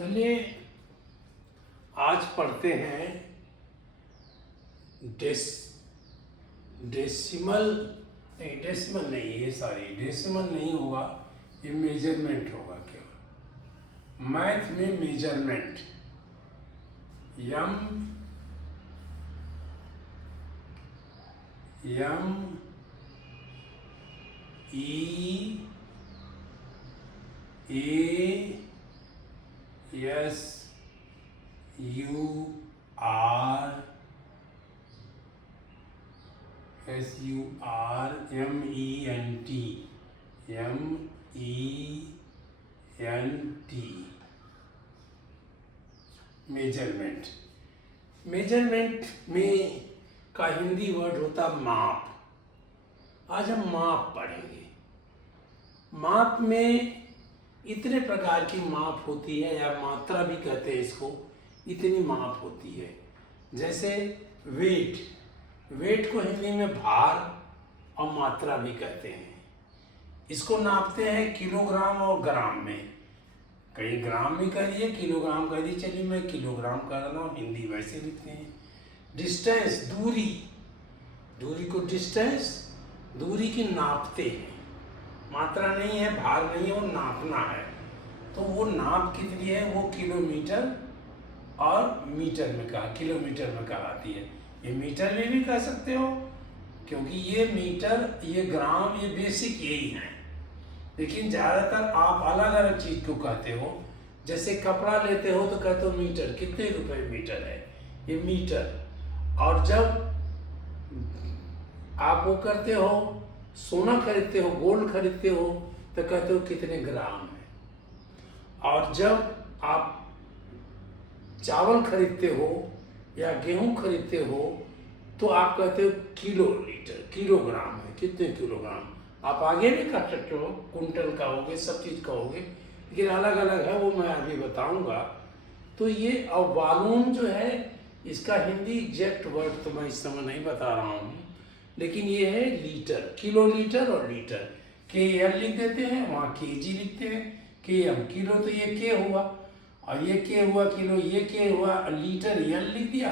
चलिए आज पढ़ते हैं डेसिमल नहीं, ये सॉरी डेसिमल नहीं होगा, ये मेजरमेंट होगा। केवल मैथ में मेजरमेंट मेजरमेंट। मेजरमेंट में का हिंदी वर्ड होता माप। आज हम माप पढ़ेंगे। माप में इतने प्रकार की माप होती है, या मात्रा भी कहते हैं इसको। इतनी माप होती है, जैसे वेट को हिंदी में भार और मात्रा भी कहते हैं। इसको नापते हैं किलोग्राम और ग्राम में। कहीं ग्राम में कह दिए, किलोग्राम कह दिए, चलिए मैं किलोग्राम कर रहा हूँ, हिंदी वैसे लिखते हैं। डिस्टेंस, दूरी को डिस्टेंस, दूरी की नापते हैं। मात्रा नहीं है, भार नहीं है, वो नापना है। तो वो नाप कितनी है, वो किलोमीटर और मीटर में किलोमीटर में कहलाती है। ये मीटर में भी कह सकते हो, क्योंकि ये मीटर, ये ग्राम, ये बेसिक यही है। लेकिन ज़्यादातर आप अलग अलग चीज़ को कहते हो। जैसे कपड़ा लेते हो तो कहते हो मीटर, कितने रुपए मीटर है, ये मीटर। और जब आप वो करते हो, सोना खरीदते हो, गोल्ड खरीदते हो, तो कहते हो कितने ग्राम है। और जब आप चावल खरीदते हो या गेहूं खरीदते हो, तो आप कहते हो किलोग्राम है, कितने किलोग्राम। आप आगे भी कह सकते हो, कुंटल कहोगे, सब चीज़ कहोगे, लेकिन अलग अलग है, वो मैं अभी बताऊंगा। तो ये अब वॉल्यूम जो है, इसका हिंदी एग्जैक्ट वर्ड तो मैं इस समय नहीं बता रहा हूँ, लेकिन ये है लीटर, किलो लीटर और लीटर। KL लिख देते हैं, वहाँ KG लिखते हैं, KM किलो, तो ये K हुआ, और ये K हुआ किलो, ये K हुआ, लीटर L लिख दिया,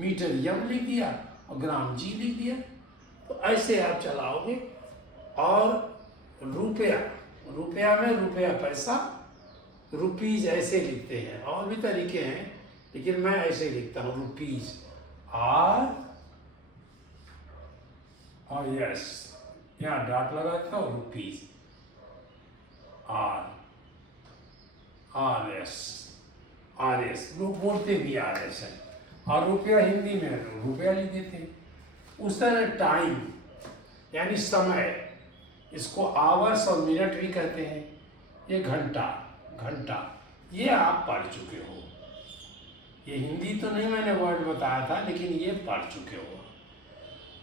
मीटर M लिख दिया, और ग्राम G लिख दिया। तो ऐसे आप चलाओगे। और रुपया में रुपया पैसा, रुपीज ऐसे लिखते हैं। और भी तरीके हैं, लेकिन मैं ऐसे लिखता हूँ, रुपीज और यस, यहाँ डॉट लगाता हूँ, रुपीज आर एस, लोग बोलते भी RS है। और रुपया हिंदी में रुपया लिख देते हैं। उस तरह टाइम यानी समय, इसको आवर्स और मिनट भी कहते हैं। ये घंटा, ये आप पढ़ चुके हो। ये हिंदी तो नहीं मैंने वर्ड बताया था, लेकिन ये पढ़ चुके हो।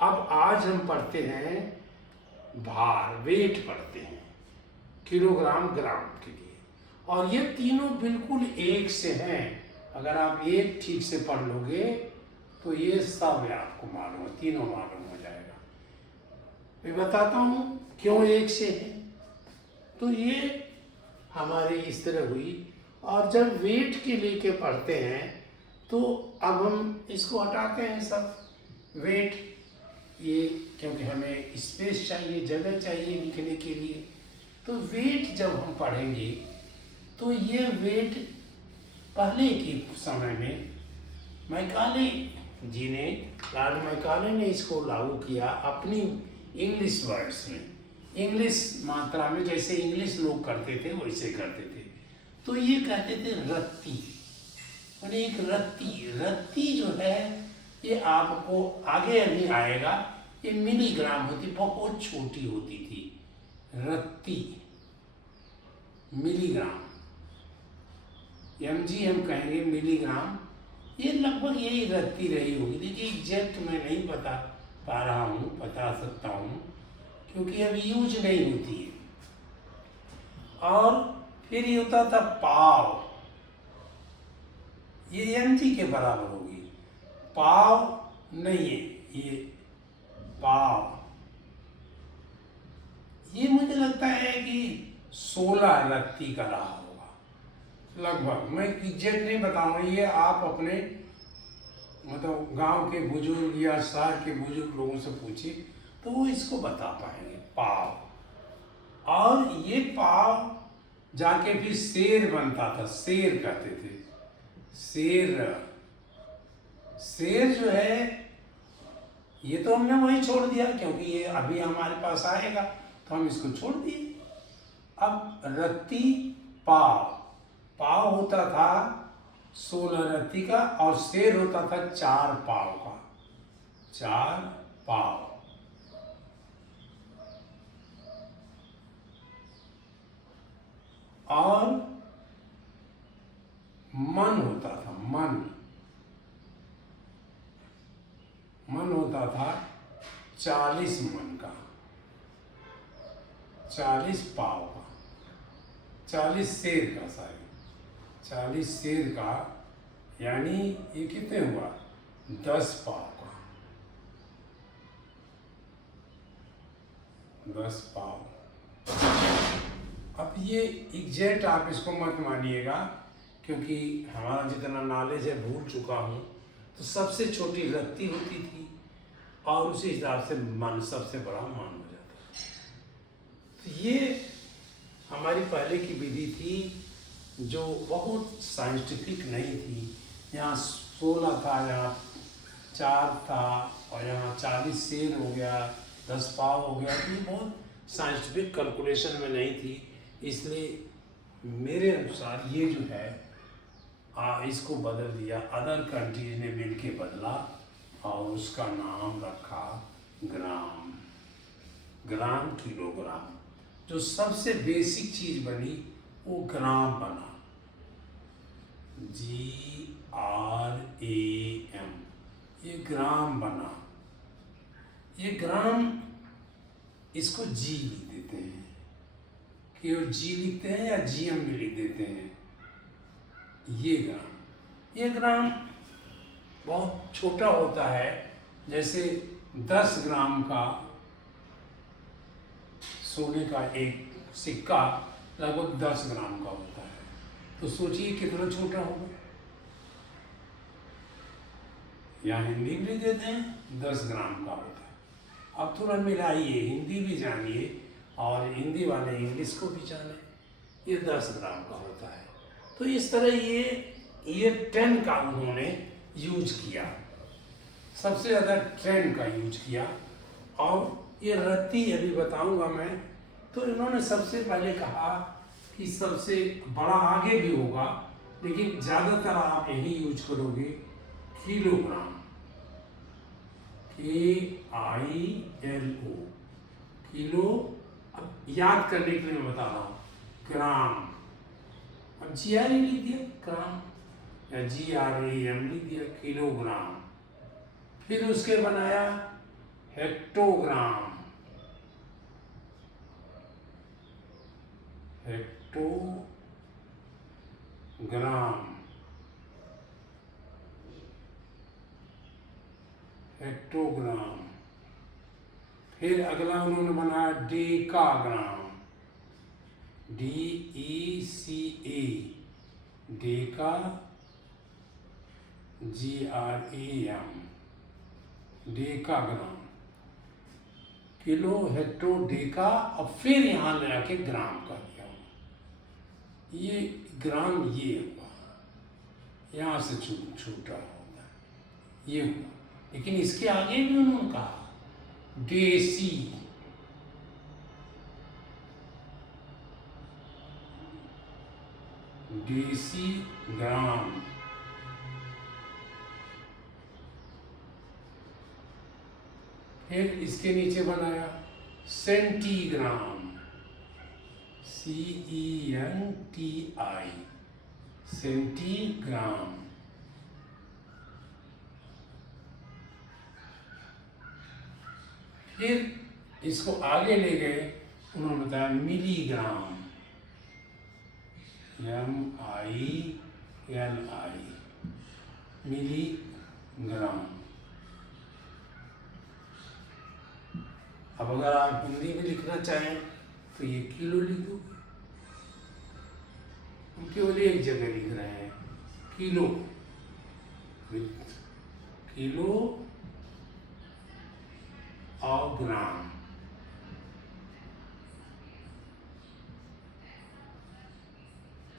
अब आज हम पढ़ते हैं भार, वेट पढ़ते हैं, किलोग्राम, ग्राम के लिए। और ये तीनों बिल्कुल एक से हैं। अगर आप एक ठीक से पढ़ लोगे तो ये सब आपको मालूम है, तीनों मालूम हो जाएगा। मैं बताता हूँ क्यों एक से है। तो ये हमारी इस तरह हुई। और जब वेट के लेके पढ़ते हैं, तो अब हम इसको हटाते हैं सब वेट, ये क्योंकि हमें स्पेस चाहिए, जगह चाहिए लिखने के लिए। तो वेट जब हम पढ़ेंगे, तो ये वेट पहले के समय में लॉर्ड मैकाले ने इसको लागू किया अपनी इंग्लिश वर्ड्स में, इंग्लिश मात्रा में। जैसे इंग्लिश लोग करते थे वैसे करते थे। तो ये कहते थे रत्ती, मैंने एक रत्ती जो है, ये आपको आगे अभी आएगा। ये मिलीग्राम होती, बहुत छोटी होती थी। रत्ती, मिलीग्राम, MG हम कहेंगे, मिलीग्राम। ये लगभग यही रत्ती रही होगी। देखिए एग्जैक्ट मैं नहीं बता पा रहा हूँ, बता सकता हूँ क्योंकि अब यूज नहीं होती है। और फिर ये होता था पाव, ये MG के बराबर होगी। पाव नहीं है, ये पाव, ये मुझे लगता है कि 16 रत्ती का रहा होगा। लगभग, मैं एग्जैक्ट नहीं बताऊंगा, ये आप अपने मतलब गांव के बुजुर्ग या शहर के बुजुर्ग लोगों से पूछिए तो वो इसको बता पाएंगे। पाव, और ये पाव जाके फिर शेर बनता था, शेर कहते थे, शेर। शेर जो है ये तो हमने वहीं छोड़ दिया क्योंकि ये अभी हमारे पास आएगा तो हम इसको छोड़ दिए। अब रत्ती पाव, पाव होता था 16 रत्ती का और शेर होता था 4 पाव का, 4 पाव। और मन होता था, मन, मन होता था 40 मन का, 40 पाव का, 40 शेर का, सारी 40 शेर का, यानी ये कितने हुआ 10 पाव का, 10 पाव। अब ये एग्जैक्ट आप इसको मत मानिएगा क्योंकि हमारा जितना नॉलेज है भूल चुका हूँ, तो सबसे छोटी रत्ती होती थी और उसी हिसाब से मन सबसे बड़ा मन हो जाता है। तो ये हमारी पहले की विधि थी जो बहुत साइंटिफिक नहीं थी। यहाँ 16 था, यहाँ 4 था और यहाँ 40 शेर हो गया, 10 पाव हो गया, तो ये बहुत साइंटिफिक कैलकुलेशन में नहीं थी। इसलिए मेरे अनुसार ये जो है इसको बदल दिया, अदर कंट्रीज ने मिलके बदला और उसका नाम रखा ग्राम, ग्राम, किलोग्राम। जो सबसे बेसिक चीज बनी वो ग्राम बना, GRAM, ये ग्राम बना। ये ग्राम, इसको जी लिख देते हैं, कि वो जी लिखते हैं या GM भी लिख देते हैं। ये ग्राम बहुत छोटा होता है, जैसे 10 ग्राम का सोने का एक सिक्का लगभग 10 ग्राम का होता है, तो सोचिए कितना छोटा होगा। यहाँ हिंदी भी लिख देते हैं 10 ग्राम का होता है। अब थोड़ा मिलाइए, हिंदी भी जानिए और हिंदी वाले इंग्लिश को भी जाने, ये 10 ग्राम का होता है। तो इस तरह ये 10 का उन्होंने यूज किया, सबसे ज़्यादा 10 का यूज किया। और ये रत्ती अभी बताऊंगा मैं, तो इन्होंने सबसे पहले कहा कि सबसे बड़ा आगे भी होगा लेकिन ज़्यादातर आप यही यूज करोगे किलोग्राम, KILO, किलो। अब याद करने के लिए मैं बता रहा हूँ, ग्राम, अब GRA लिख दिया ग्राम या GRAM लिख दिया किलोग्राम। फिर उसके बनाया हेक्टोग्राम, हेक्टोग्राम, हेक्टोग्राम। फिर अगला उन्होंने बनाया decagram, DECA, Deka, GRAM, decagram, kilo, hecto, Deka, और फिर यहाँ ले आके ग्राम कर दिया। ये ग्राम ये हुआ, यहाँ से छूटा होगा, ये हुआ। लेकिन इसके आगे भी उन्होंने कहा देसी, देसी ग्राम। फिर इसके नीचे बनाया सेंटीग्राम, CENTI, सेंटीग्राम। फिर इसको आगे ले गए, उन्होंने बताया मिलीग्राम, MILI, मिलीग्राम। अब अगर आप हिंदी में लिखना चाहें तो ये किलो लिख दो। हम केवल एक जगह लिख रहे हैं किलो, विथ किलो और ग्राम।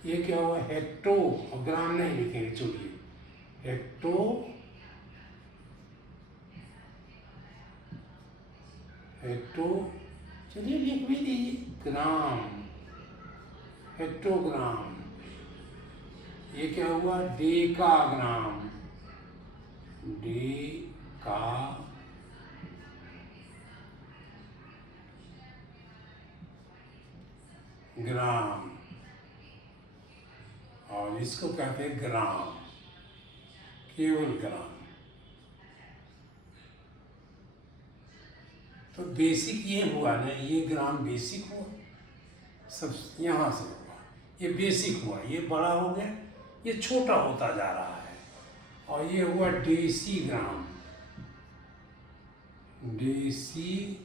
ये क्या हुआ, हेक्टो, और ग्राम नहीं लिखेंगे, छोड़िए, हेक्टो हेक्टो चलिए लिख भी दीजिए, ग्राम, हेक्टोग्राम। ये क्या हुआ, डेकाग्राम, डेका ग्राम, और इसको कहते हैं ग्राम, केवल ग्राम। तो बेसिक ये हुआ ना, ये ग्राम बेसिक हुआ, सब यहाँ से हुआ, ये बेसिक हुआ, ये बड़ा हो गया, ये छोटा होता जा रहा है, और ये हुआ डेसी ग्राम, डेसी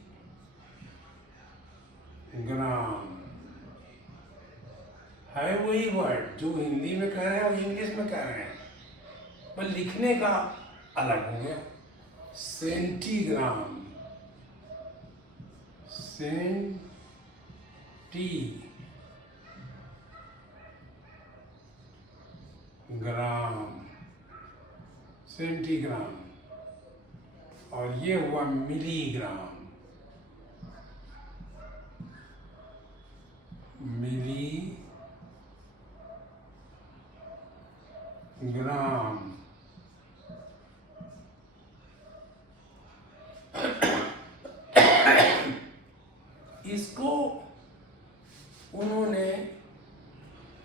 ग्राम है वही वर्ड जो हिंदी में कह रहे हैं और इंग्लिश में कह रहे हैं, पर लिखने का अलग हो गया। सेंटीग्राम, ग्राम, सेंटीग्राम, और ये हुआ मिलीग्राम, मिलीग्राम। इसको उन्होंने,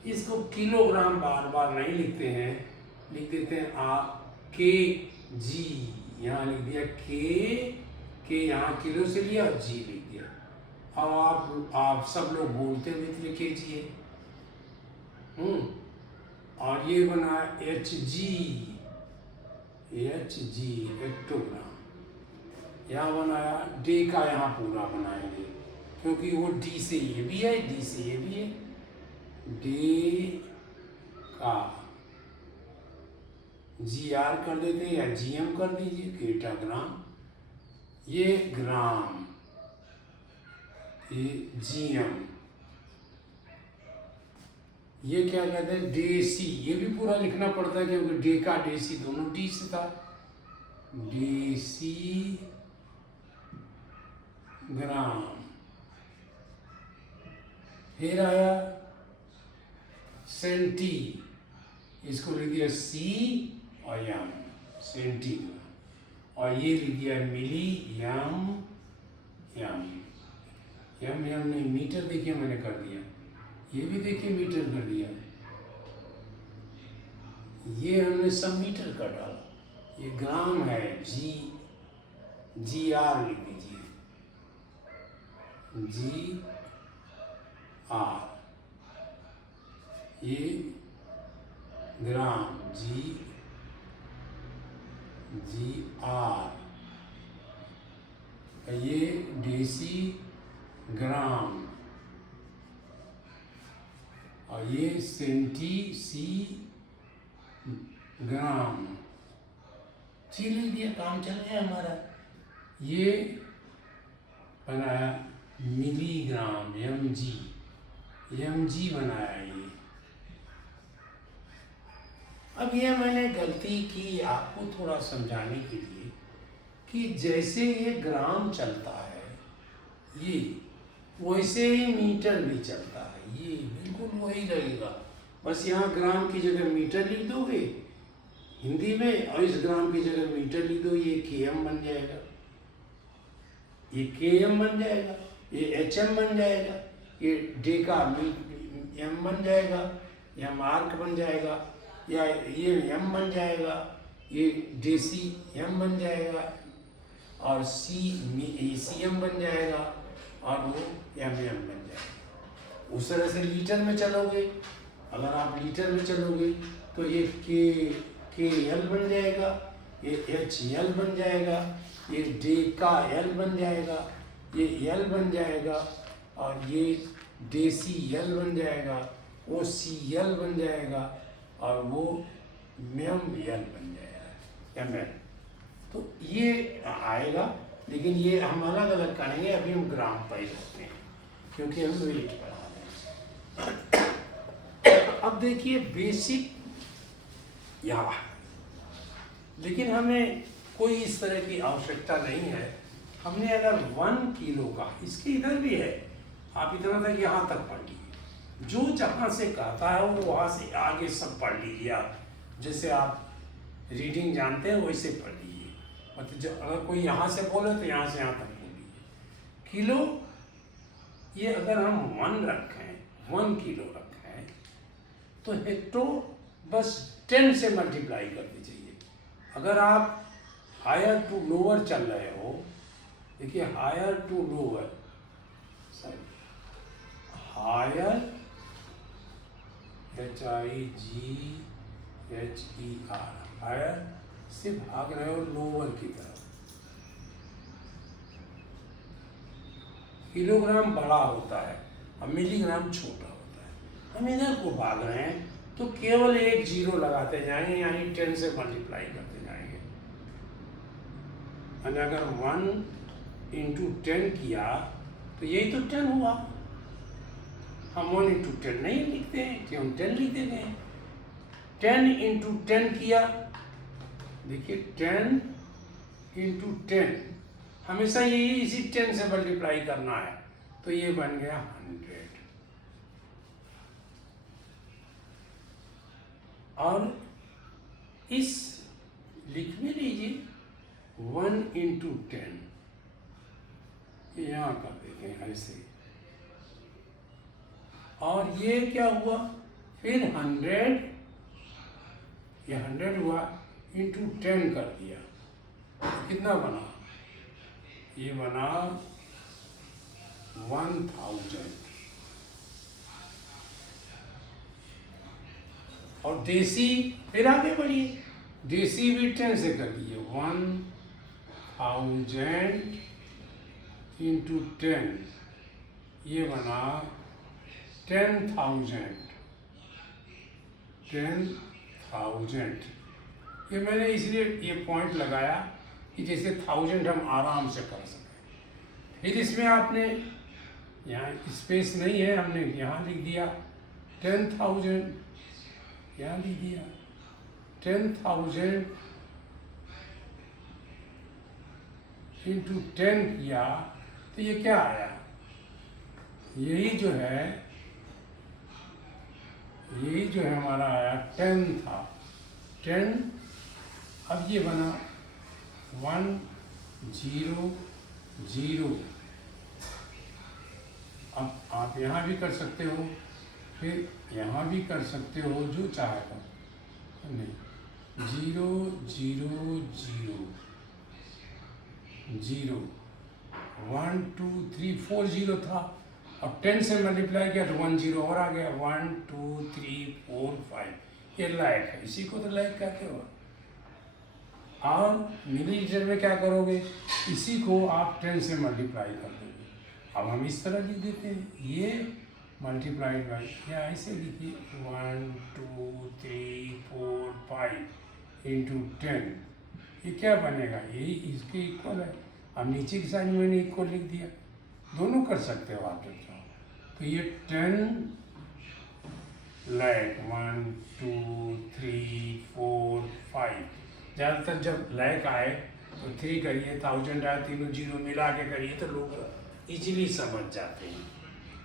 इसको किलोग्राम बार बार नहीं लिखते हैं, लिख देते हैं आप के जी, यहाँ लिख दिया के यहाँ किलो से लिया और जी लिख दिया। अब आप सब लोग बोलते हुए तो लिखे जी है, और ये बना एच जी, हेक्टोग्राम। यहाँ बनाया डे का, यहाँ पूरा बनाएंगे क्योंकि वो डी से ये भी है, डी से ये भी है, डे का जी आर कर देते हैं या जी एम कर दीजिए, डेटाग्राम। ये ग्राम, ये जी एम, ये क्या कहते हैं, डेसी। ये भी पूरा लिखना पड़ता है क्योंकि डे का डेसी दोनों डी से था, डेसी ग्राम। फिर आया सेंटी, इसको लिख दिया सी और यम, सेंटीग्राम, और ये लिख दिया मिली, यम नहीं, मीटर देखिए मैंने कर दिया, ये भी देखिए मीटर कर दिया, ये हमने सब मीटर का डाला, ये ग्राम है, जी आर लिख दीजिए, जी आर, ये ग्राम, जी आर, ये डेसी ग्राम, और ये सेंटी सी ग्राम। सी लिख दिया, काम चल गया हमारा। ये बनाया मिलीग्राम, एम जी बनाया ये। अब ये मैंने गलती की आपको थोड़ा समझाने के लिए कि जैसे ये ग्राम चलता है, ये वैसे ही मीटर भी चलता है, ये बिल्कुल वही रहेगा, बस यहाँ ग्राम की जगह मीटर लिख दोगे हिंदी में, और इस ग्राम की जगह मीटर लिख दो, ये केएम बन जाएगा, ये केएम बन जाएगा, ये एचएम बन जाएगा, ये डेका एम बन जाएगा, या मार्क बन जाएगा, या ये एम बन जाएगा, ये डेसी एम बन जाएगा, और सी एम बन जाएगा, और वो एम बन जाएगा। उस तरह से लीटर में चलोगे, अगर आप लीटर में चलोगे तो ये के एल बन जाएगा, ये एच एल बन जाएगा, ये डेका एल बन जाएगा, ये एल बन जाएगा, और ये डेसी एल बन जाएगा, वो CL बन जाएगा और वो ML बन जाएगा, ML। तो ये आएगा, लेकिन ये हम अलग अलग करेंगे। अभी हम ग्राम पर ही रखते हैं क्योंकि हम वेट बढ़ा रहे हैं। अब देखिए बेसिक यहाँ, लेकिन हमें कोई इस तरह की आवश्यकता नहीं है। हमने अगर 1 किलो का, इसके इधर भी है, आप इतना तक यहाँ तक पढ़ लीजिए, जो जहाँ से कहता है वो वहाँ से आगे सब पढ़ लीजिए। आप जैसे आप रीडिंग जानते हैं वैसे पढ़ लीजिए, मतलब अगर कोई यहाँ से बोले तो यहाँ से यहाँ तक बोल लीजिए। किलो, ये अगर हम 1 रखें, 1 किलो रखें, तो हेक्टो बस 10 से मल्टीप्लाई कर दीजिए। अगर आप हायर टू लोअर चल रहे हो, देखिए higher to lower, higher HIGHER, higher से भाग रहे हो लोअर की तरफ। किलोग्राम बड़ा होता है और मिलीग्राम छोटा होता है। हम इधर को भाग रहे हैं तो केवल एक 0 लगाते जाएंगे, यानी 10 से मल्टीप्लाई करते जाएंगे। और अगर 1 × 10 किया तो यही तो 10 हुआ। हम 1 × 10 नहीं लिखते हैं कि हम 10 लिख देते हैं। 10 × 10 किया, देखिए 10 × 10, हमेशा यही इसी 10 से मल्टीप्लाई करना है, तो ये बन गया 100। और इस लिख भी लीजिए 1 × 10, यहाँ कर देते हैं ऐसे। और ये क्या हुआ, फिर 100, ये 100 हुआ, × 10 कर दिया, कितना बना, ये बना 1000। और देसी, फिर आगे बढ़िए, देसी भी 10 से कर दिए, 1000 × 10, ये बना 10,000। 10,000, ये मैंने इसलिए ये पॉइंट लगाया कि जैसे 1000 हम आराम से कर सकें। फिर इसमें आपने यहाँ स्पेस नहीं है, हमने यहाँ लिख दिया 10,000, यहाँ लिख दिया 10,000 × 10 किया तो ये क्या आया, यही जो है हमारा आया 10 था, 10। अब ये बना 100। अब आप यहाँ भी कर सकते हो, फिर यहाँ भी कर सकते हो, जो चाहे कर, नहीं 0 0 0 0 1 2 3 4 0 था। अब 10 से मल्टीप्लाई किया तो 1 0 और आ गया, 1 2 3 4 5, ये लाइक है, इसी को तो लाइक कहते हो। और मिलीलीटर में क्या करोगे, इसी को आप 10 से मल्टीप्लाई कर दोगे। अब हम इस तरह लिख देते हैं, ये मल्टीप्लाइड बाई, या ऐसे लिखिए 1 2 3 4 5 × 10, ये क्या बनेगा, यही इसके इक्वल है। अब नीचे की साइड में मैंने इक्वल लिख दिया, दोनों कर सकते हो आप जब चाहो। तो ये 10 लाइक 1 2 3 4 5, ज़्यादातर जब लाइक आए तो 3 करिए, 1000 आए, तीनों 0 मिला के करिए तो लोग इजीली समझ जाते हैं।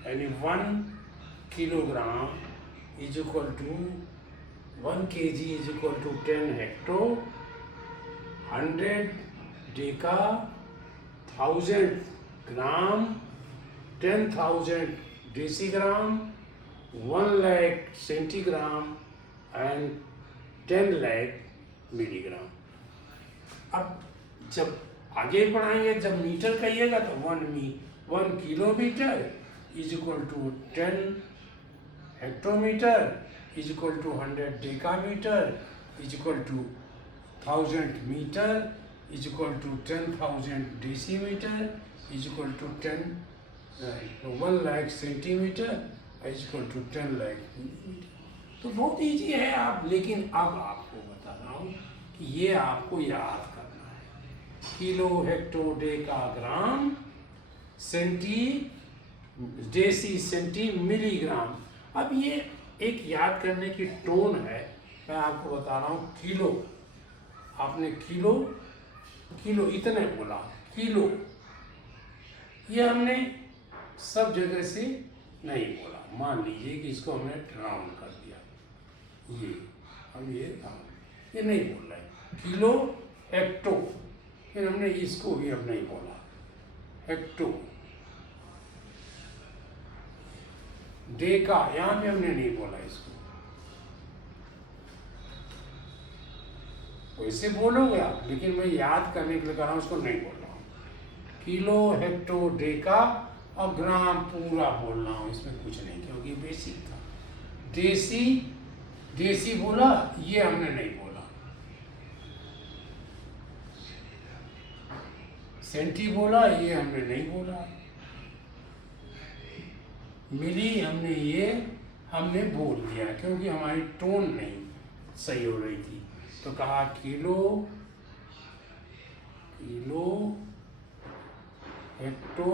यानी 1 kilogram is equal to 1 kg is equal to 10 hecto, 100 deca, 1000 gram, 10,000 decigram, 1 lakh centigram and 10 lakh milligram. अब जब आगे बढ़ाएंगे, जब मीटर कहिएगा तो 1 kilometre is equal to 10 hectometre is equal to 100 decametre is equal to 1000 metre is equal to 10,000 decimetre is equal to 1 lakh centimetre equal to 10 lakh millimetre. तो बहुत easy है आप, लेकिन अब आपको बता रहा हूँ कि ये आपको याद करना है। Kilo hecto decagram centi deci centi milligram. अब ये एक याद करने की टोन है। मैं आपको बता रहा हूँ किलो, आपने किलो किलो इतने बोला, किलो ये हमने सब जगह से नहीं बोला। मान लीजिए कि इसको हमने राउंड कर दिया, ये हम ये नहीं बोल रहे किलो हेक्टो, फिर हमने इसको भी अब नहीं बोला हेक्टो डेका, यहाँ पे हमने नहीं बोला इसको। वैसे बोलोगे आप, लेकिन मैं याद करने के लिए कर रहा हूँ, उसको नहीं बोल रहा हूँ। किलो हेक्टो डेका और ग्राम पूरा बोल रहा हूँ, इसमें कुछ नहीं, क्योंकि बेसिक था। देसी देसी बोला, ये हमने नहीं बोला। सेंटी बोला, ये हमने नहीं बोला। मिली हमने बोल दिया, क्योंकि हमारी टोन नहीं सही हो रही थी। तो कहा kilo hecto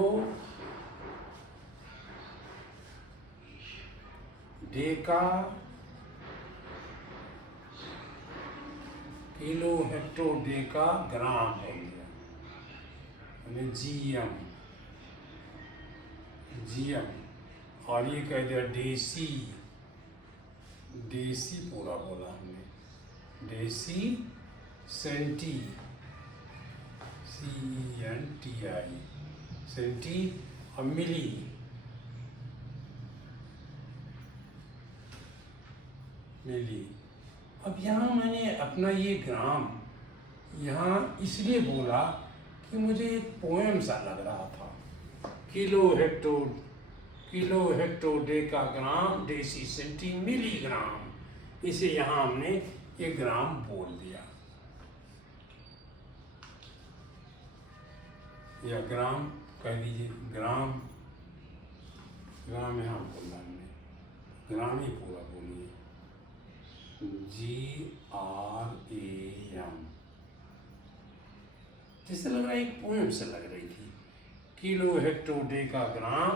deca, kilo hecto deca gram हो गया, जीएम। और ये कह दिया देसी पूरा बोला हमने, देसी सेंटी CENTI सेंटी और मिली अब यहाँ मैंने अपना ये ग्राम यहाँ इसलिए बोला कि मुझे एक पोएम सा लग रहा था। Kilo hecto deca gram deci centi milligram, इसे यहाँ हमने एक ग्राम बोल दिया, या ग्राम कह दीजिए, ग्राम यहाँ बोलना हमने, ग्राम ही पूरा बोलिए, GRAM। जैसे लग रहा है एक पोएम से लग रही थी। Kilo hecto deca gram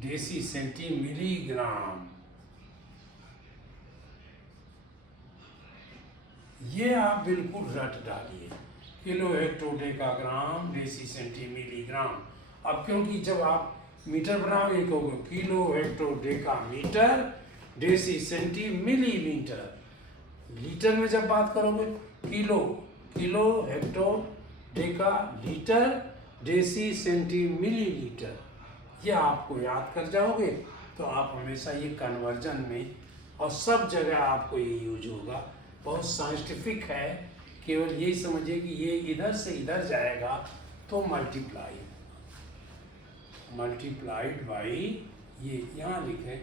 deci centi milligram, ये आप बिल्कुल रट डालिए, kilo hecto deca gram deci centi milligram. अब क्योंकि जब आप मीटर बनाओगे कहोगे kilo hecto deca metre deci centi millimetre, litre में जब बात करोगे kilo hecto deca litre deci centi millilitre, ये आपको याद कर जाओगे तो आप हमेशा ये कन्वर्जन में और सब जगह आपको ये यूज होगा। बहुत साइंटिफिक है, केवल यही समझिए कि ये इधर से इधर जाएगा तो मल्टीप्लाइड बाई, ये यहाँ लिखे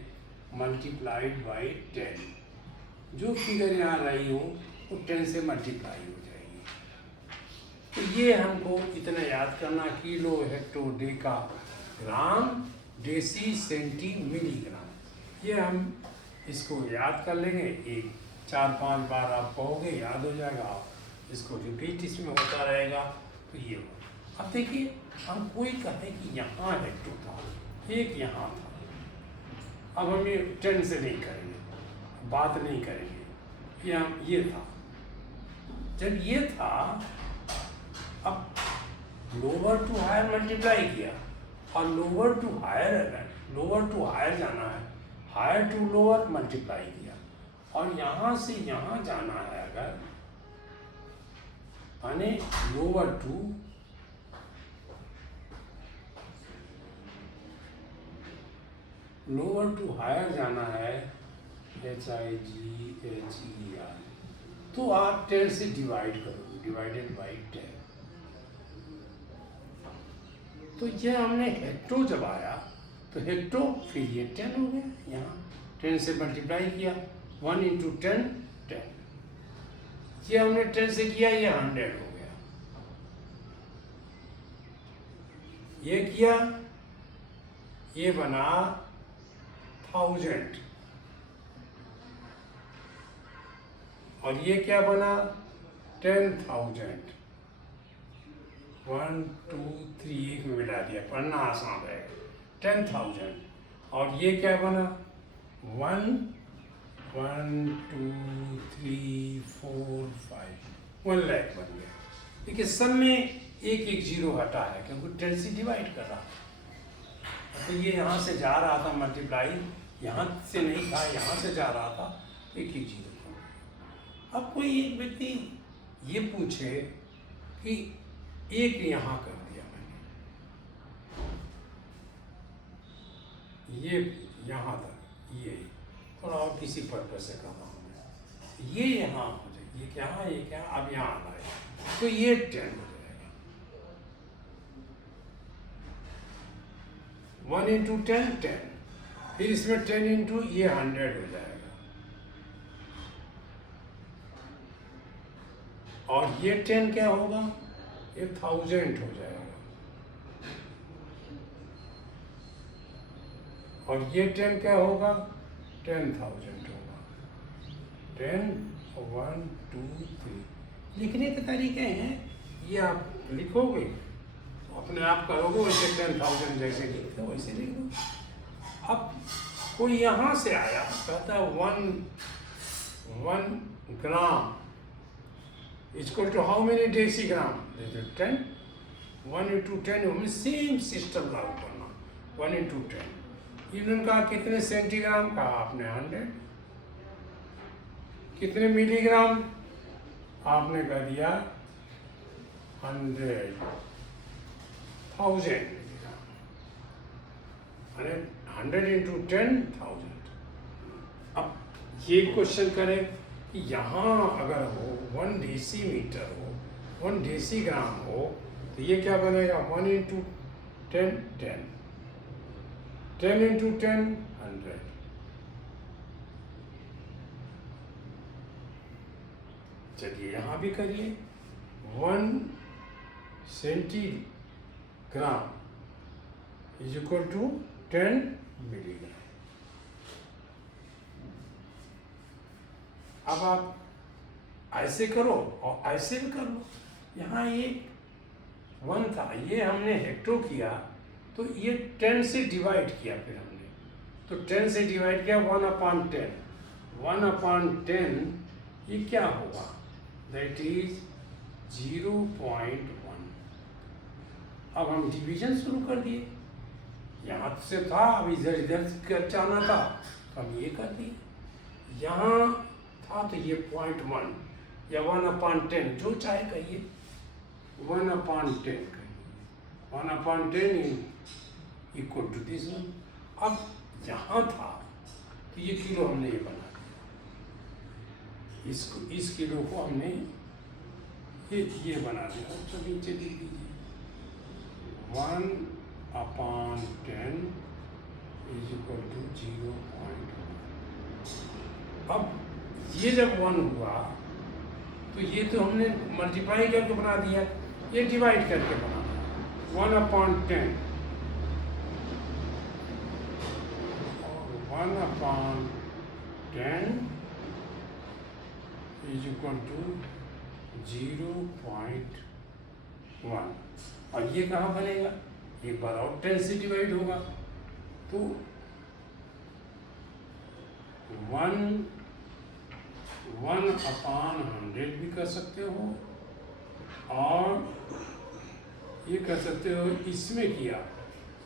मल्टीप्लाइड बाई 10, जो फिगर यहाँ रही हो वो 10 से मल्टीप्लाई हो जाएगी। तो ये हमको इतना याद करना, kilo hecto deca gram deci centi milligram, ये हम इसको याद कर लेंगे। एक 4-5 बार आप कहोगे, याद हो जाएगा, आप इसको रिपीट इसमें होता रहेगा, तो ये हो। अब देखिए, हम कोई कहते कि यहाँ हेक्टो था, एक यहाँ था, अब हम ये 10 से नहीं करेंगे, बात नहीं करेंगे, ये था। जब ये था, अब लोअर टू हायर मल्टीप्लाई किया, और लोअर टू हायर, अगर लोअर टू हायर जाना है, हायर टू लोअर मल्टीप्लाई किया, और यहाँ से यहाँ जाना है अगर, यानी लोअर टू हायर जाना है, HIGHER, तो आप 10 से डिवाइड करो, डिवाइडेड बाई 10। तो ये हमने हेक्टो जब आया तो हेक्टो, फिर ये 10 हो गया, यहाँ 10 से मल्टीप्लाई किया, 1 इंटू 10 10, ये हमने 10 से किया, ये 100 हो गया, ये किया, ये बना 1000 और ये क्या बना 10,000 1 2 3 एक में मिला दिया, पढ़ना आसान रहेगा 10,000 और ये क्या बना 1 1 2 3 4 5 1 लाख बन गया। देखिए सब में एक एक जीरो हटा है क्योंकि 10 से डिवाइड कर रहा तो ये यहाँ से जा रहा था मल्टीप्लाई, यहाँ से नहीं था यहाँ से जा रहा था, एक एक जीरो। अब कोई एक व्यक्ति ये पूछे कि एक यहाँ कर दिया मैंने, ये यहाँ तक ये थोड़ा और किसी पर्पज से कर रहा हूँ मैं, ये यहाँ हो जाए, ये क्या है, ये क्या अब यहाँ आना है तो ये 10 हो जाएगा। 1 इंटू 10 10, फिर इसमें 10 इंटू ये 100 हो जाएगा और ये 10 क्या होगा, ये 1000 हो जाएगा और ये 10 क्या होगा 10,000 होगा। 10 1 2 3 लिखने के तरीके हैं, ये आप लिखोगे तो अपने आप करोगे वैसे 10,000 जैसे लिखते हो वैसे लिख दो। अब कोई यहाँ से आया कहता है 1 gram equal to how many decigram, 10 1 into 10 हमें सेम सिस्टम लागू करना 1 इंटू 10। इन्होंने कहा कितने सेंटीग्राम, कहा आपने 100, कितने मिलीग्राम आपने कह दिया 100,000 अरे 100 इंटू 10,000। अब ये क्वेश्चन करें कि यहाँ अगर हो 1 डेसीमीटर हो 1 डेसीग्राम हो तो ये क्या बनेगा 1 इंटू 10 10, 10 इंटू 10 100। चलिए यहाँ भी करिए 1 centigram is equal to 10 milligram. अब आप ऐसे करो और ऐसे भी कर लो। यहाँ ये 1 था, ये हमने हेक्टो किया तो ये 10 से डिवाइड किया, फिर हमने तो 10 से डिवाइड किया 1/10, 1/10 ये क्या होगा, दैट इज 0.1। अब हम डिवीजन शुरू कर दिए, यहाँ से था अब इधर इधर कर जाना था तो हम ये कर दिए, यहाँ था तो ये 0.1 या 1/10 जो चाहे कहिए 1/10 कहिए, 1/10 इक्वल टू दिस। अब यहाँ था तो ये किलो हमने ये बना दिया, इसको इस किलो को हमने ये बना दिया। तो नीचे लिख दीजिए 1/10 इज इक्वल टू 0.1। अब ये जब 1 हुआ तो ये तो हमने मल्टीप्लाई करके बना दिया, ये डिवाइड करके बना दिया 1/10 और 1/10 इज इक्वल टू 0.1। और ये कहाँ बनेगा, एक बार और 10 से डिवाइड होगा तो 1/100 भी कर सकते हो और ये कर सकते हो, इसमें किया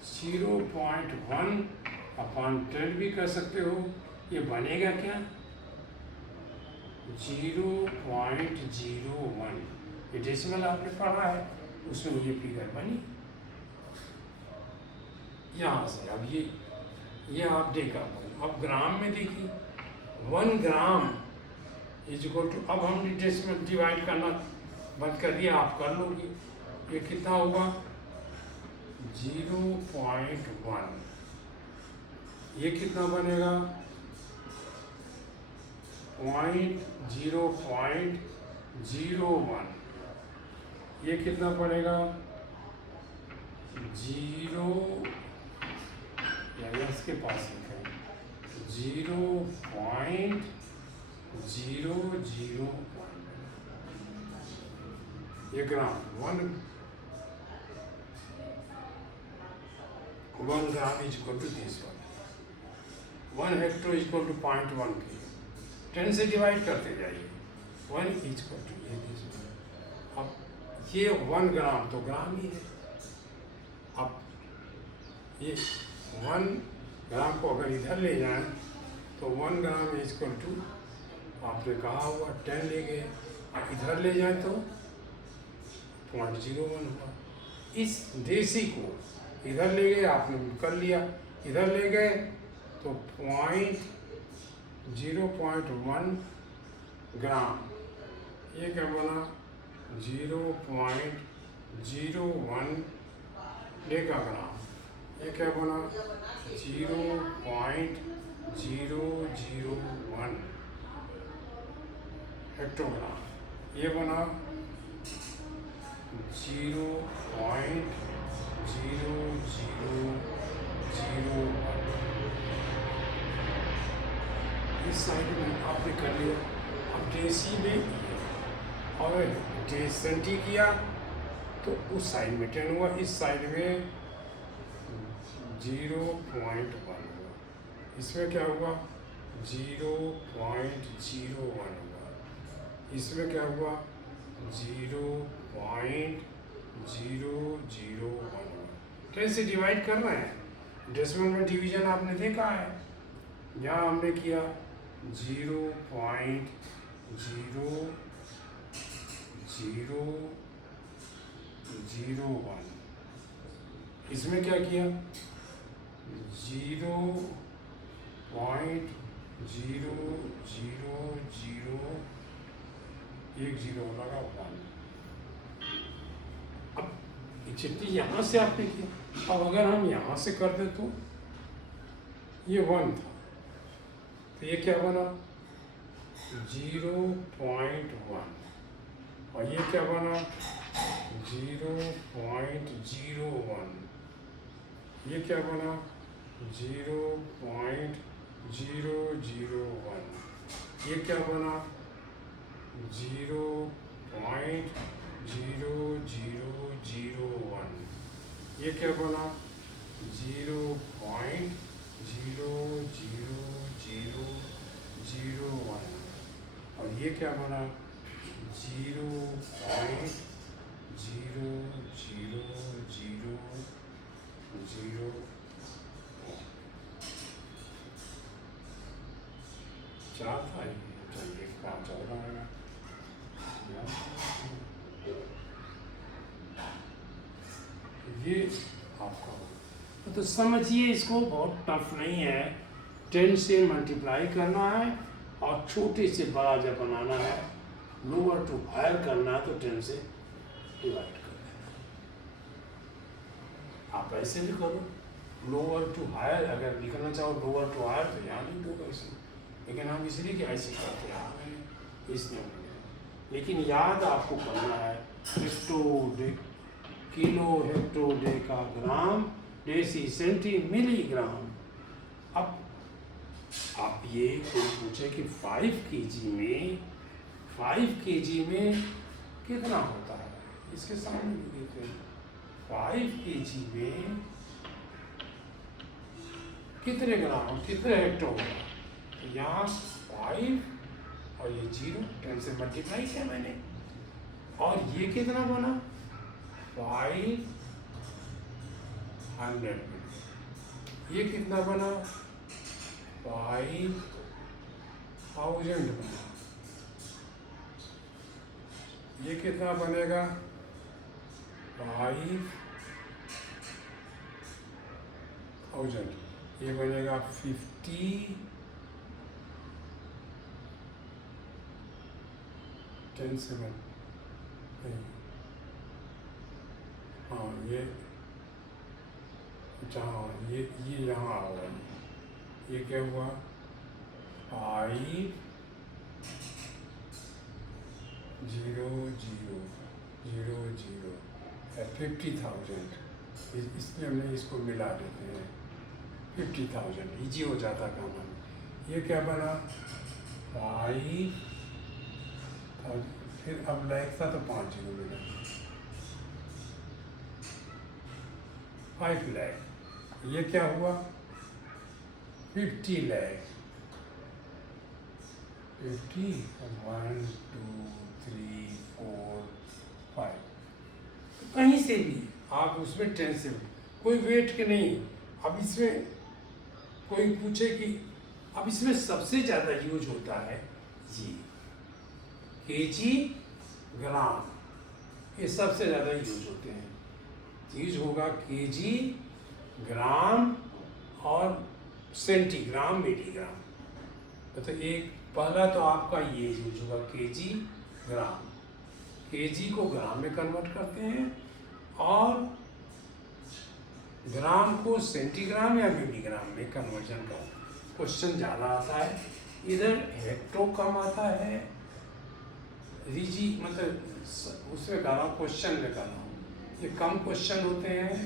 0.1/10 भी कर सकते हो। ये बनेगा क्या 0.01, ये डेसिमल आपने पढ़ा है उसमें ये फिगर बनी यहाँ से। अब ये आप देखा, अब ग्राम में देखिए 1 ग्राम इज इक्वल टू, अब हमने डेसिमल डिवाइड करना बंद कर दिया, आप कर लोगे, ये कितना होगा 0.1। ये कितना बनेगा 0.01। ये कितना पड़ेगा 0 या इसके पास लिखें 0.001 ये gram 1 gram is equal to this 1 hectare is equal to 0.1 kilo 10 से डिवाइड करते जाइए 1 इज इक्वल टू ये दिस। अब ये 1 ग्राम तो ग्राम ही है। अब ये 1 ग्राम को अगर इधर ले जाएं तो 1 ग्राम इज इक्वल टू आपने कहा हुआ 10 ले गए, और इधर ले जाए तो 0.01 हुआ। इस देसी को इधर ले गए, आपने कर लिया, इधर ले गए तो 0.1 ग्राम, ये क्या बना 0.01 डेकाग्राम, ये क्या बना 0.001 हेक्टोग्राम, ये बना 0.0001। इस साइड में आपने कर लिया। अब देसी में और सेंटी किया तो उस साइड में 10 हुआ, इस साइड में 0.1 हुआ, इसमें क्या हुआ 0.01 हुआ, इसमें क्या हुआ 0.001 हुआ। 10 से डिवाइड कर रहे हैं, डेसिमल में डिवीजन आपने देखा है, यहाँ हमने किया 0.001, इसमें क्या किया 0.00010 लगा 1। अब चिट्ठी यहाँ से आपने किया, अब अगर हम यहाँ से कर दे तो ये 1 था, तो ये क्या बना 0.1, और ये क्या बना 0.01, ये क्या बना 0.001, ये क्या बना 0.0001, ये क्या बना 0.00001, और ये क्या बना 0.00001। चार था ये, चलिए 5 और आएगा। ये आपका तो समझिए, इसको बहुत टफ नहीं है, 10 से मल्टीप्लाई करना है और छोटे से बड़ा जब बनाना है, लोअर टू हायर करना है तो 10 से डिवाइड कर देना। आप ऐसे भी करो, लोअर टू हायर अगर लिखना चाहो लोअर टू हायर तो यहाँ लिख दो ऐसे, लेकिन हम इसलिए कि ऐसे करते हैं इसलिए, लेकिन याद आपको करना है kilo hecto decagram deci centi milligram. अब आप ये कोई पूछे कि 5 kg में कितना होता है, इसके सामने भी देते हैं 5 kg में कितने ग्राम कितने हेक्टो होगा, तो यहाँ 5 और ये 0 10 से मल्टीप्लाई किया मैंने, और ये कितना बना 500, ये कितना बना 5000 बना, ये कितना बनेगा 5000, ये बनेगा 50 10 7 हाँ ये जहाँ ये यहाँ आ रहा है, ये क्या हुआ 5000, इसलिए हमने इसको मिला देते हैं 50,000, इजी हो जाता काम। ये क्या बना 5, फिर अब लैख था तो 5 जीरो मिला 5 लाख। ये क्या हुआ 50 लाख 50 1 2 3 4 5। कहीं से भी आप उसमें 10 से कोई वेट के नहीं। अब इसमें कोई पूछे कि अब इसमें सबसे ज़्यादा यूज होता है जी केजी ग्राम, ये सबसे ज़्यादा यूज होते हैं। यूज होगा केजी ग्राम और सेंटीग्राम मिलीग्राम। तो एक पहला तो आपका ये यूज होगा केजी ग्राम, केजी को ग्राम में कन्वर्ट करते हैं और ग्राम को सेंटीग्राम या मिलीग्राम में कन्वर्जन का क्वेश्चन ज़्यादा आता है। इधर हेक्टो कम आता है। रीजी मतलब उसमें कह रहा हूँ, क्वेश्चन में कह रहा हूँ, ये कम क्वेश्चन होते हैं,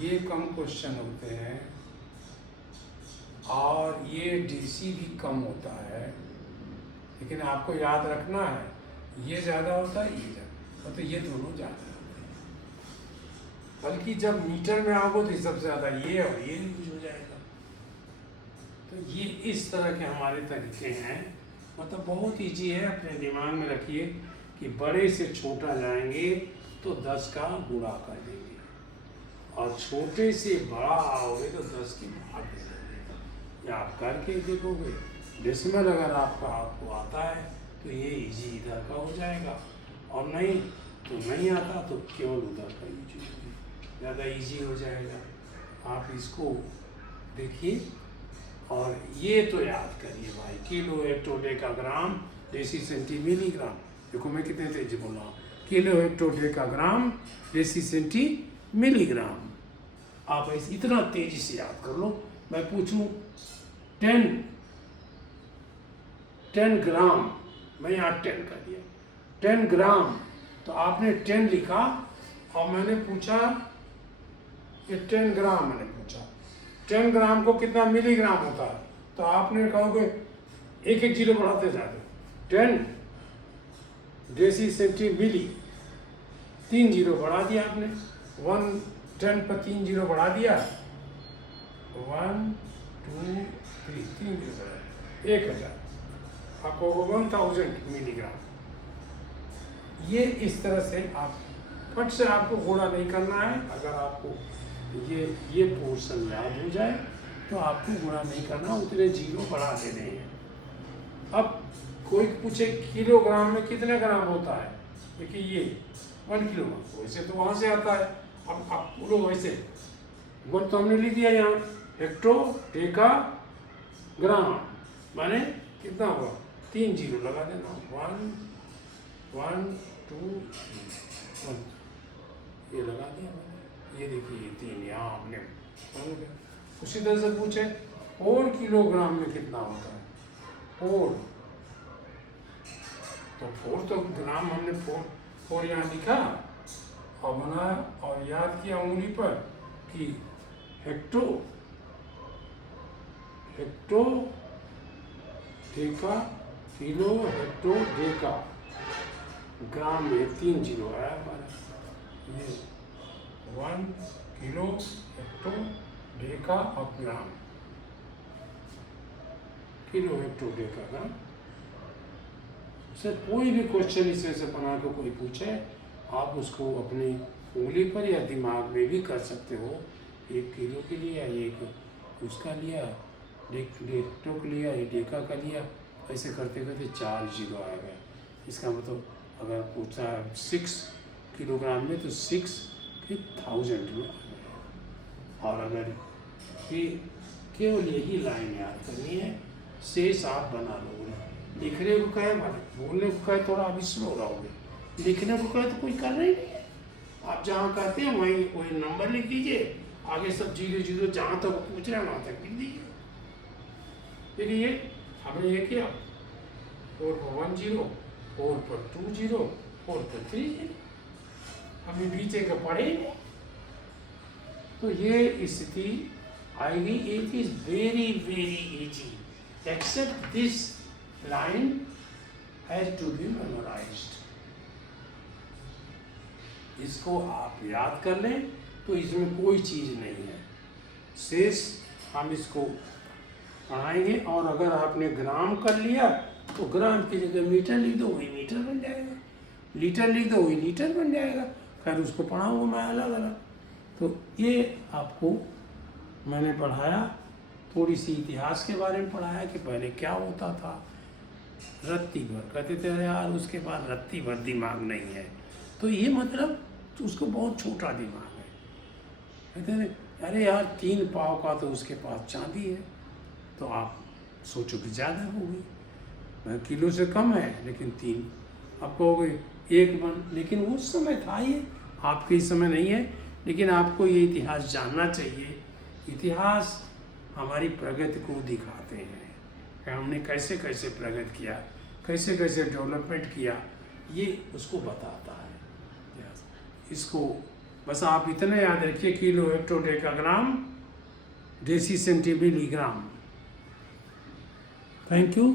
ये कम क्वेश्चन होते हैं और ये डीसी भी कम होता है। लेकिन आपको याद रखना है ये ज़्यादा होता है, ये ज़्यादा, तो ये दोनों ज़्यादा होते हैं। बल्कि जब मीटर में आओगे तो सबसे ज़्यादा ये और ये यूज हो जाएगा। तो ये इस तरह के हमारे तरीके हैं। मतलब बहुत ईजी है, अपने दिमाग में रखिए कि बड़े से छोटा जाएंगे तो 10 का गुणा कर देंगे और छोटे से बड़ा आओगे तो 10 की भाग दे देंगे। या आप करके देखोगे, डेसिमल अगर आपको आता है तो ये इजी इधर का हो जाएगा, और नहीं तो नहीं आता तो केवल उधर का यूज होगी, ज़्यादा इजी हो जाएगा। आप इसको देखिए और ये तो याद करिए भाई, kilo hecto decagram deci centi milligram. देखो मैं कितने तेजी बोल रहा हूँ, kilo hecto decagram deci centi milligram. आप ऐसे इतना तेजी से याद कर लो। मैं पूछूं 10 ग्राम, मैं यहाँ 10 कर दिया, 10 ग्राम, तो आपने 10 लिखा और मैंने पूछा ये 10 ग्राम, मैंने पूछा 10 ग्राम को कितना मिलीग्राम होता है, तो आपने कहोगे एक एक जीरो बढ़ाते जाते, 10 डेसी सेंटी मिली, 3 जीरो बढ़ा दिया आपने, 10 पर 3 जीरो बढ़ा दिया, 1 2 3 जीरो बढ़ा, 1000, आपको 1000 मिलीग्राम। ये इस तरह से आप फट से, आपको गुणा नहीं करना है। अगर आपको ये पोर्शन याद हो जाए तो आपको गुणा नहीं करना, उतने जीरो बढ़ा देने हैं। अब कोई पूछे किलोग्राम में कितने ग्राम होता है, देखिए ये 1 किलोग्राम, वैसे तो वहाँ से आता है। अब आप बोलो वैसे वर्ड तो हमने लिख दिया यहाँ, हेक्टो डेका ग्राम माने कितना हुआ, 3 जीरो लगा देना, 1 1 2 3 1, ये लगा दिया मैंने। ये देखिए ये 3 यहाँ आपने बन गया। उसी तरह से पूछे 4 किलोग्राम में कितना होता है, 4, तो 4 तो ग्राम हमने 4 यहाँ लिखा और बनाया और याद किया उंगली पर कि hecto deca kilo hecto deca gram में 3 जीरो आया हमारा। ये 1 किलो हेक्टो डेका और ग्राम, किलो हेक्टो डेका ग्राम। सर कोई भी क्वेश्चन इस से बना के कोई पूछे, आप उसको अपनी उंगली पर या दिमाग में भी कर सकते हो। 1 किलो के लिए, एक उसका लिया, डेक्टो का लिया, एक डेका का लिया, ऐसे करते करते 4 जीरो आ गया। इसका मतलब अगर पूछा 6 किलोग्राम में तो 6 फिर 1000 में आ गया। और अगर ये केवल यही लाइन याद करनी है, शेष आप बना लोगे। लिखने को कहे माने, बोलने को कहे थोड़ा अभी स्लो रहोगे, लिखने को कहे तो कोई करना ही नहीं है। आप जहाँ कहते हैं वही नंबर लिख दीजिए, आगे सब जीरो जीरो जहाँ तक पूछ रहे हैं वहाँ तक लिख दीजिए। देखिए हमने ये किया, 4 पर 1 जीरो, 4 पर 2 जीरो, 4 पर 3 जीरो, हमें बीचे का पढ़े ही नहीं। तो ये स्थिति आएगी। It is very very easy, except this line has to be memorized. इसको आप याद कर लें तो इसमें कोई चीज़ नहीं है। शेष हम इसको पढ़ाएंगे, और अगर आपने ग्राम कर लिया तो ग्राम की जगह मीटर लिख दो, वही मीटर बन जाएगा, लीटर लिख दो, वही लीटर बन जाएगा। खैर उसको पढ़ाऊँगा मैं अलग अलग। तो ये आपको मैंने पढ़ाया, थोड़ी सी इतिहास के बारे में पढ़ाया कि पहले क्या होता था। रत्ती भर कहते थे यार, उसके बाद रत्ती भर दिमाग नहीं है, तो ये मतलब तो उसको बहुत छोटा दिमाग है। कहते थे अरे यार 3 पाव का तो उसके पास चांदी है, तो आप सोचो कि ज़्यादा होगी, किलो से कम है लेकिन 3, आप कहोगे 1 मन, लेकिन उस समय था ये, आपके इस समय नहीं है। लेकिन आपको ये इतिहास जानना चाहिए। इतिहास हमारी प्रगति को दिखाते हैं कि हमने कैसे कैसे प्रगति किया, कैसे कैसे डेवलपमेंट किया, ये उसको बताता है। इसको बस आप इतने याद रखिए, kilo, hecto, decagram, deci, centi, milligram. Thank you.